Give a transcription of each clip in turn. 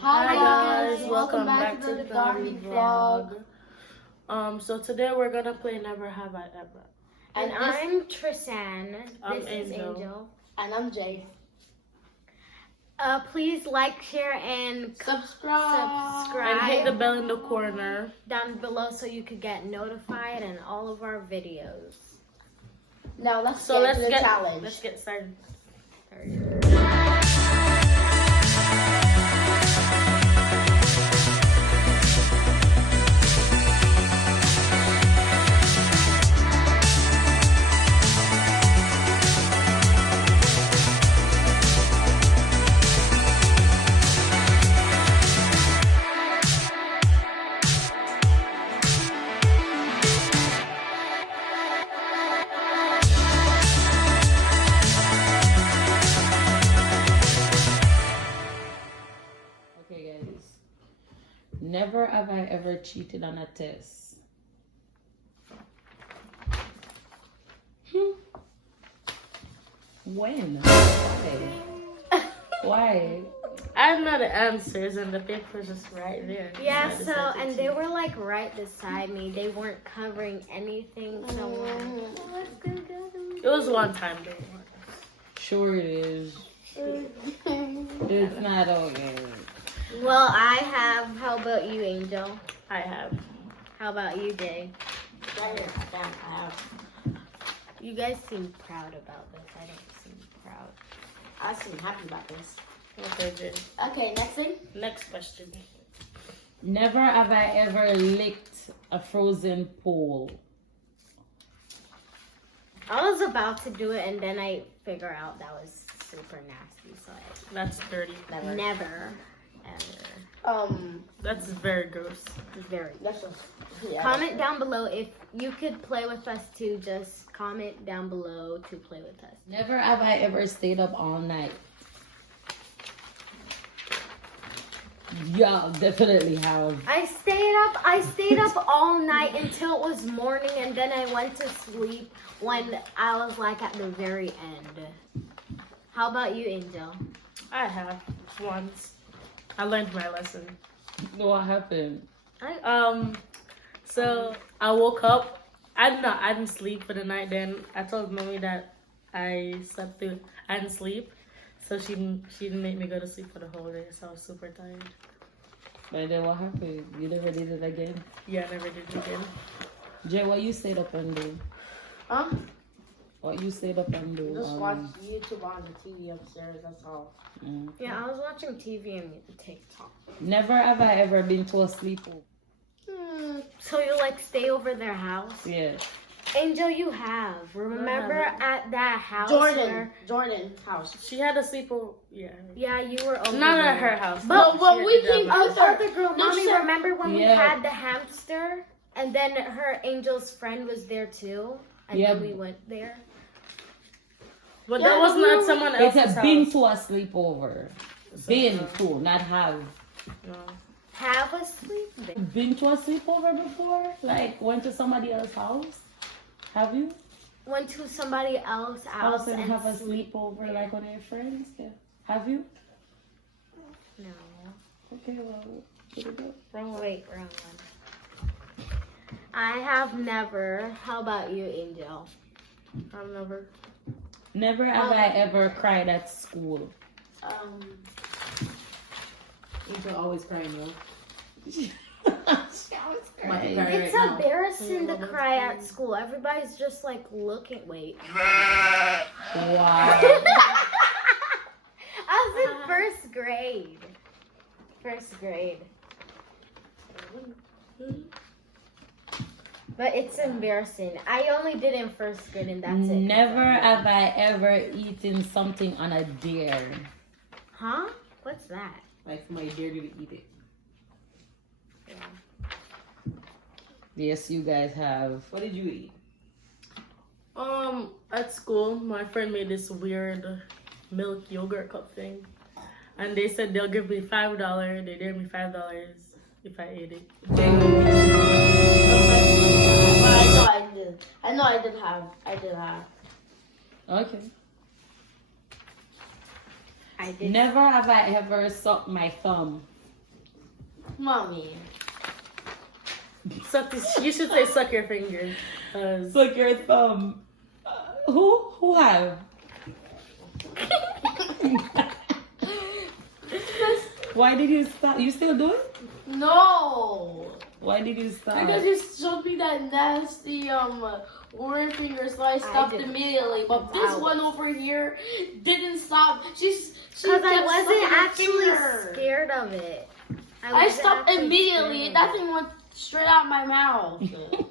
Hi guys, welcome back to the Darby vlog. So today we're gonna play Never Have I Ever. And I'm Tristan. I'm This is Angel. Angel. And I'm Jay. Please like, share, and Subscribe. And hit the bell in the corner. down below so you could get notified in all of our videos. Now let's So get to the challenge. Let's get started. Okay, guys. Never have I ever cheated on a test. When? Why? Why? I know the answers and the paper's just right there. Yeah, I so, decided and to. they were like right beside me. They weren't covering anything, so It was one time though. Sure it is. It's not okay. Well, I have. How about you, Angel? I have. How about you, Jay? Right here. Damn, I have. You guys seem proud about this. I don't seem proud. I seem happy about this. Okay, Jay. Okay, next thing. Next question. Never have I ever licked a frozen pole. I was about to do it, and then I figure out that was super nasty. So That's dirty. I never, ever. That's very gross. It's very. That's just, yeah. Comment down below if you could play with us too. Just comment down below to play with us. Never have I ever stayed up all night. Yeah, definitely have. I stayed up all night until it was morning, and then I went to sleep when I was like at the very end. How about you, Angel? I have once. I learned my lesson. What happened? So I woke up. I didn't sleep for the night. Then I told mommy that I slept through. I didn't sleep, so she didn't make me go to sleep for the whole day. So I was super tired. But then what happened? You never did it again? Yeah, I never did it again. Jay, what you stayed up and do? Huh? What you stayed up and do? Just watch YouTube on the TV upstairs. That's all. Yeah, I was watching TV and TikTok. Never have I ever been to a sleepover. So you like stay over their house? Yeah. Angel, you have. Remember at that house? Jordan house. She had a sleepover. Yeah. Yeah, you were over Not there. at her house. But no, when we came Oh, out there, other girl, no, mommy, she said- remember when we Yeah. had the hamster? And then her Angel's friend was there too? And Yeah. then we went there? But Yeah, that was we not were- someone It's else's a been house. to a sleepover. Been to, not have. No. Have a sleep there. Been to a sleepover before? Like went to somebody else's house? Have you? Went to somebody else's house and have a sleep. sleepover like one of your friends? Yeah. Have you? No. Okay, well, here we go. Wait, wrong one. I have never. How about you, Angel? I've never. Never have I ever cried at school. Angel always crying, yo. She always crying. It's embarrassing to cry at school. Everybody's just like looking. Wait. Wow. I was in first grade. First grade. But it's embarrassing. I only did in first grade, and that's it. Never have I ever eaten something on a dare. Huh? What's that? Like somebody dared you to eat it. Yes, you guys have. What did you eat? At school, my friend made this weird milk yogurt cup thing, and they said they'll give me $5. They dared me $5 if I ate it. I know I did have. Okay. I did. Never have I ever sucked my thumb. Mommy. Suck this, you should say suck your finger. 'Cause Suck your thumb. Who have? Why did you stop? You still do it? No. Why did you stop? Because you showed me that nasty warm finger, so I stopped didn't. immediately. But this Ouch. one over here didn't stop. She Because I kept wasn't sucking her actually finger. scared of it. I wasn't stopped actually immediately. scared That of thing went straight out my mouth. it.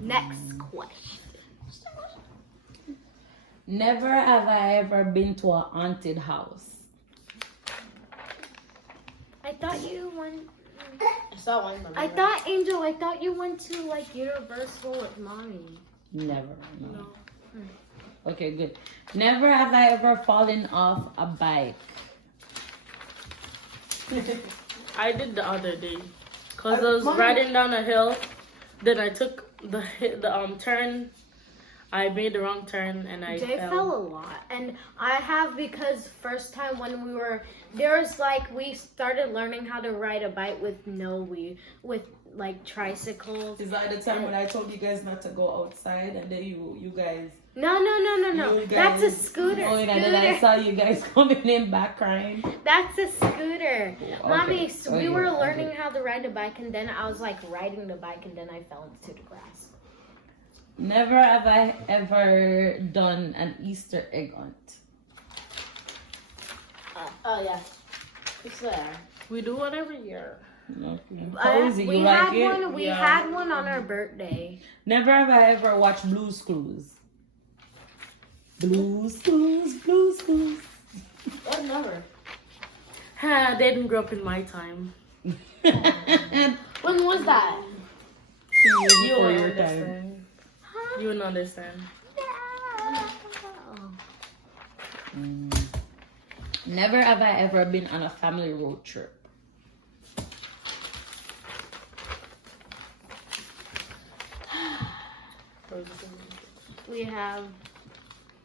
Next question. Never have I ever been to a haunted house. I thought you went. I saw one. I thought Angel. I thought you went to like Universal with mommy. Never. No. No. Okay, good. Never have I ever fallen off a bike. I did the other day. Cause I was riding down a hill, then I took the turn. I made the wrong turn and I Jay fell a lot, and I have because first time when we were there was like we started learning how to ride a bike with with like tricycles. Is that the time when I told you guys not to go outside and then you guys? No. You That's a guys- scooter. Oh, and then I saw you guys coming in back crying. That's a scooter. Mommy, so we Okay, were okay. learning how to ride a bike, and then I was like riding the bike, and then I fell into the grass. Never have I ever done an Easter egg hunt. Oh yeah, it's there. We do one every year. No. Cozy, We you had like it? one. We Yeah. had one on our birthday. Never have I ever watched Blue's Clues. Blue's Clues. Oh, never. Ha, they didn't grow up in my time. When was that? You Before wouldn't your time. understand. You wouldn't understand. Never have I ever been on a family road trip.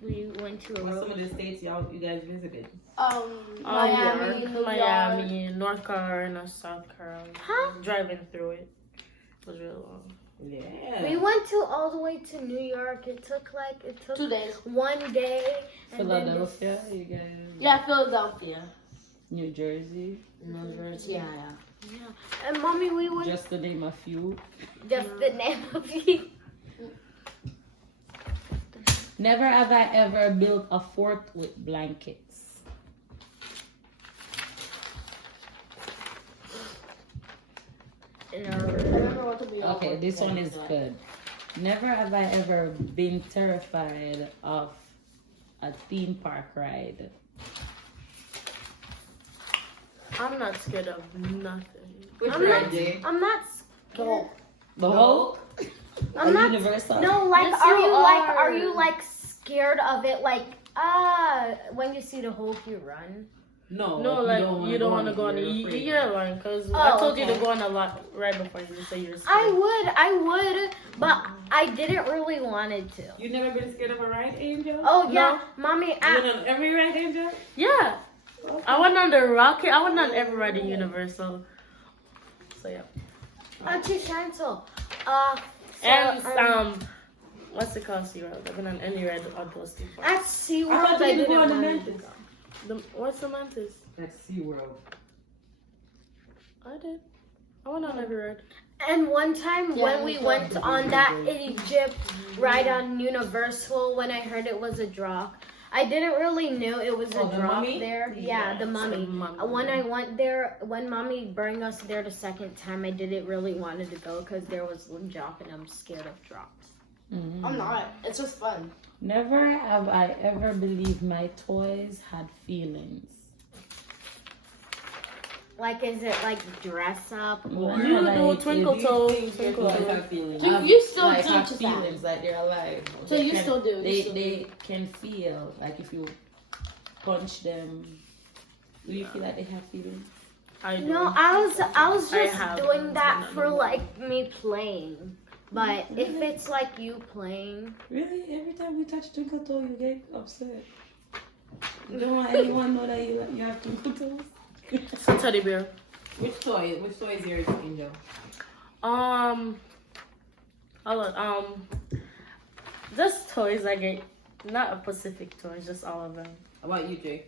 We went to a What's some road. of the states you guys visited? Miami, New York. Miami, North Carolina, South Carolina. Huh? Driving through it was real long. Yeah. We went to all the way to New York. It took 2 days. one day. And then Philadelphia, you guys. Yeah, Philadelphia. New Jersey. New Jersey. Yeah. and mommy, we went Just to name a few. just the name of you. Never have I ever built a fort with blankets. I remember what to be. Okay, this one is good. Never have I ever been terrified of a theme park ride. I'm not scared of nothing. Which I'm ride, not- Jay? I'm not. Go. The Hulk? I'm A not. Universal? No, like, Yes, are you you like, are. are you like scared of it? Like, when you see the Hulk, you run. No, No, like you don't want to go on it. You're afraid. You're lying because I Oh, told you to okay. go on a lot right before you say you're scared. I would, but I didn't really wanted to. You never been scared of a ride, Angel? Oh yeah, mommy. You went on every ride, Angel? Yeah, I went on the rocket. I went on every ride in Universal. So yeah, Auntie Chantal. and what's it called? SeaWorld. I've been on any ride on those theme parks. At I SeaWorld, thought I you didn't didn't go on the want to Mantis. go. What's the Mantis? That's SeaWorld. I did. I went on every ride. And one time Yeah, when me we too. went on that Egypt ride on Universal, when I heard it was a drop, I didn't really know it was a Oh, the drop mummy? there. Yeah, the Yes, mummy. the mummy. When I went there, when mommy bring us there the second time, I didn't really wanted to go because there was a drop and I'm scared of drops. Mhm. I'm not. It's just fun. Never have I ever believed my toys had feelings. Like, is it like dress up or? Well, You like, do if twinkle you toes. Your Twinkle toys toes. have feelings. You still like, do have to that. feelings, like they're alive. So They you can- still do, you They still they can feel like if you punch them. Do you feel like they have feelings? I do. No, I was I just have doing that them. for like me playing. But if it's like you playing, Really? Every time we touch twinkle toe, you get upset. You don't want anyone to know that you have twinkle toes? It's a teddy bear. Which toy? Which toy is yours, Angel? Hold on. Just toys I get. Not a specific toys, just all of them. How about you, Jay?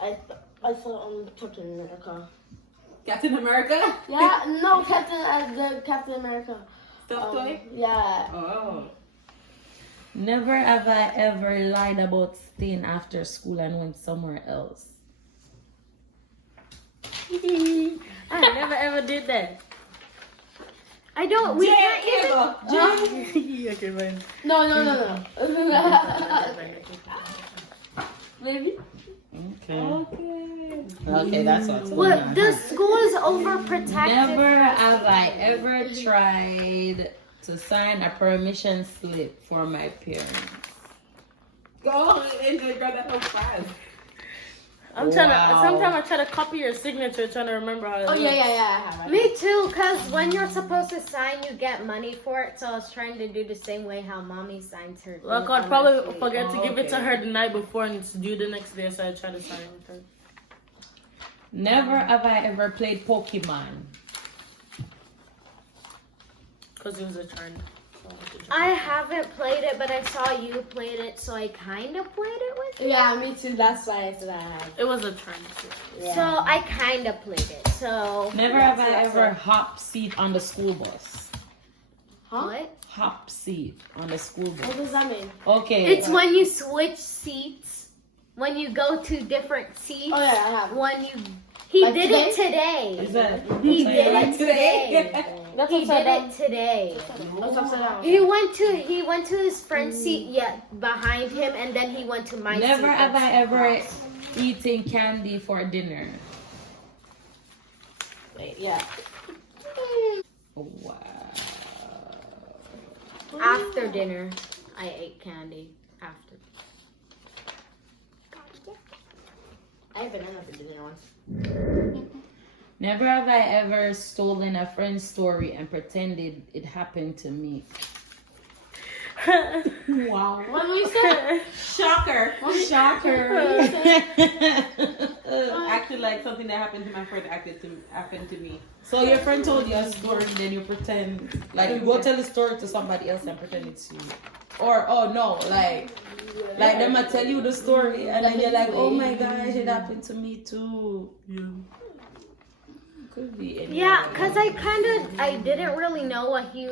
I thought Captain America. Captain America? Yeah, no, Captain America. Stuffed toy? Yeah. Oh. Never have I ever lied about staying after school and went somewhere else. I never ever did that. I don't. We can't even. Okay, fine. No. Maybe. Okay. Okay. Okay, that's what's going Well, on. the school is overprotected. Never have I ever tried to sign a permission slip for my parents. Go, Angel, grab that whole fast. I'm trying Wow. to. Sometimes I try to copy your signature, trying to remember how it Oh looks. yeah, I have. Me too, cause when you're supposed to sign, you get money for it. So I was trying to do the same way how mommy signs her. Look, things I'd on probably her sheet. forget to give it to okay. her the night before and it's due the next day, so I try to sign it with her. Never have I ever played Pokemon. Because it was a trend. I haven't played it, but I saw you played it, so I kind of played it with you. Yeah, me too. That's why I said I have. It was a trend. Yeah. So I kind of played it. So Never have I ever hop seat on the school bus. what? Hop seat on the school What bus. does that mean? Okay. It's when you switch seats. When you go to different seats. Oh yeah, I have. When you he Like did it today. Is that He so did you like it today. That's He upside did down. it today. What's upside down? He went to his friend's seat, behind him, and then he went to my seat. Never have I that's ever across. eaten candy for dinner. Wait, yeah. Wow. After dinner, I ate candy. After. I have banana for dinner once. Never have I ever stolen a friend's story and pretended it happened to me. Wow. What do you say? Shocker. Shocker. Acted like something that happened to my friend happened to me. So your friend told you a story, then you pretend, like you go tell the story to somebody else and pretend it's you. Or, oh no, like them I tell you the story and then you're like, oh my gosh, it happened to me too. Yeah. Could be anything. Yeah, cause I didn't really know what he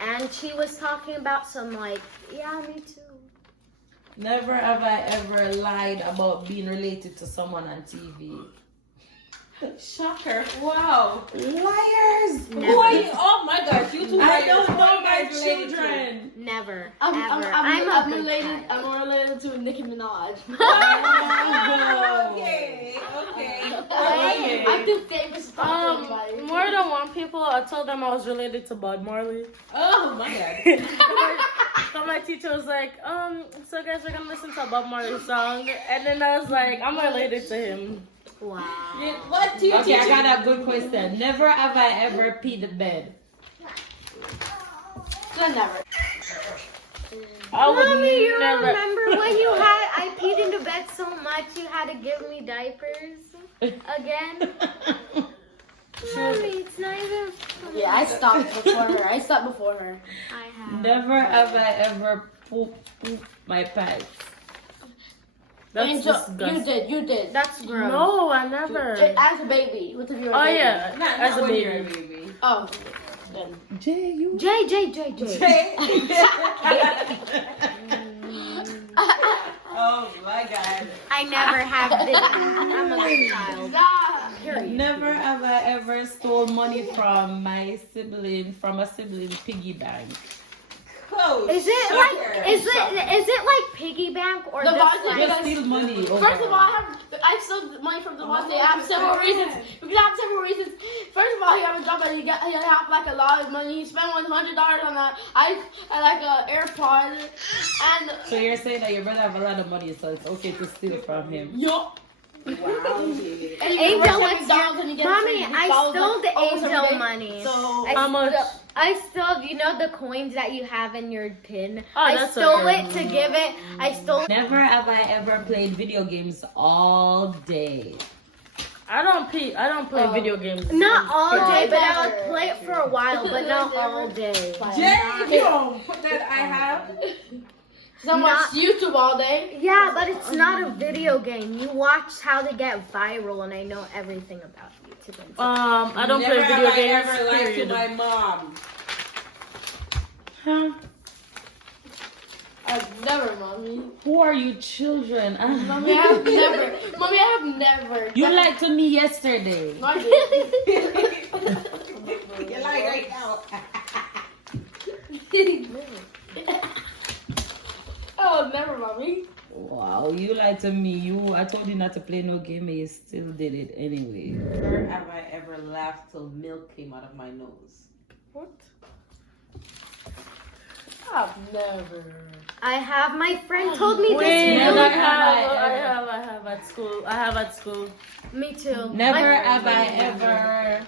and she was talking about. So I'm like, yeah, me too. Never have I ever lied about being related to someone on TV. Shocker. Wow. Liars! Never. Who are you? Oh my gosh, you two are I don't who are know you my guys related to? children. Never. I'm ever. I'm a good related. child. I'm related to Nicki Minaj. Okay. I'm too famous to talk to anybody. More than one people, I told them I was related to Bob Marley. Oh my god. So my teacher was like, so guys, we're gonna listen to a Bob Marley song. And then I was like, I'm related to him. Wow. What do you Okay, I teach? got a good question. Never have I ever peed the bed. So never. I would Mommy, you never. remember when I peed in the bed so much you had to give me diapers again? Mommy, it's not even funny. Yeah, I stopped before her. I have. Never have I ever pooped my pants. That's Angel, disgusting. you did. That's gross. No, I never. As a baby. What if you were a Oh baby? yeah, Not as a when you're a baby. baby. Oh. Then. Jay, you. J. Oh my god. I never have been. I'm a good child. Period. Never have I ever stole money from a sibling piggy bank. Close. Is it like piggy bank or The just Varsity like Just steal money. First of all, I stole money from the Varsity. I have several reasons. You can have several reasons. First of all, he have a job and he have like a lot of money. He spent $100 on like a AirPod, and So you're saying that your brother have a lot of money, so it's okay to steal from him. yup. Wow. Angel, what's Mommy, I stole the Angel money. So How much? I stole, you know, the coins that you have in your pin. Oh, I that's stole okay. it to give it. I stole. Never have I ever played video games all day? I don't play video games. Not all day, but I Never. would play it for a while, but not all day. Jay, you don't put that I have. So I watch YouTube all day. Yeah, but it's not a video game. You watch how they get viral, and I know everything about YouTube. And stuff. I don't Never play video have games. I ever lied to period. my mom. Huh? I've never, mommy. Who are you children? Mommy, I have never. Mommy, I have never. You lied to me yesterday. No, I didn't. You like right now. Oh, never, mommy. Wow, you lied to me. I told you not to play no game, and you still did it anyway. Never have I ever laughed till milk came out of my nose. What? I've never. I have. My friend told me Wait, this. Never Really have I have at school. I have at school. Me too. Never My- have I ever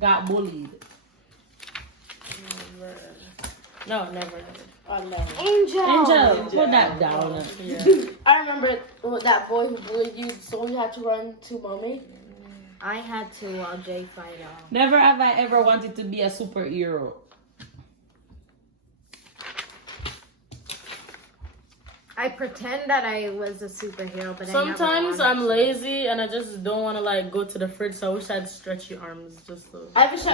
got bullied. No, never. Oh, never. Angel. Angel, put that down. Yeah. I remember that boy who bullied you, so you had to run to mommy. I had to while Jay fight off. Never have I ever wanted to be a superhero. I pretend that I was a superhero, but Sometimes I I'm never lazy and I just don't want to like go to the fridge. So I wish I had stretchy arms just so. I wish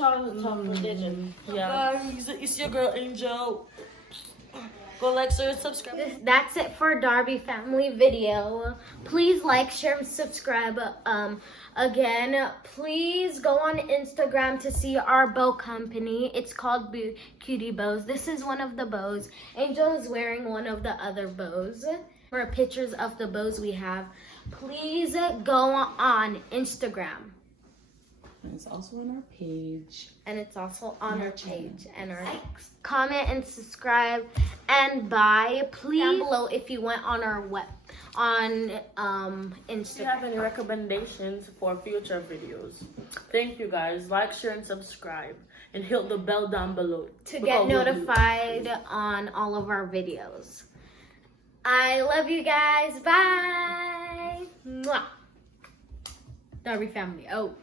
I was a top religion. Yeah. It's your girl Angel. Go like, share, and subscribe. That's it for Darby Family video. Please like, share, and subscribe. Again, please go on Instagram to see our bow company. It's called Cutie Bows. This is one of the bows. Angel is wearing one of the other bows. For pictures of the bows we have, please go on Instagram. It's also on our page. And it's also on our page and our comment and subscribe and buy. Please down below if you went on our If you Instagram. have any recommendations for future videos, thank you guys. Like, share, and subscribe, and hit the bell down below To because get we'll do- notified on all of our videos. I love you guys. Bye. Mwah. Darby Family. Oh.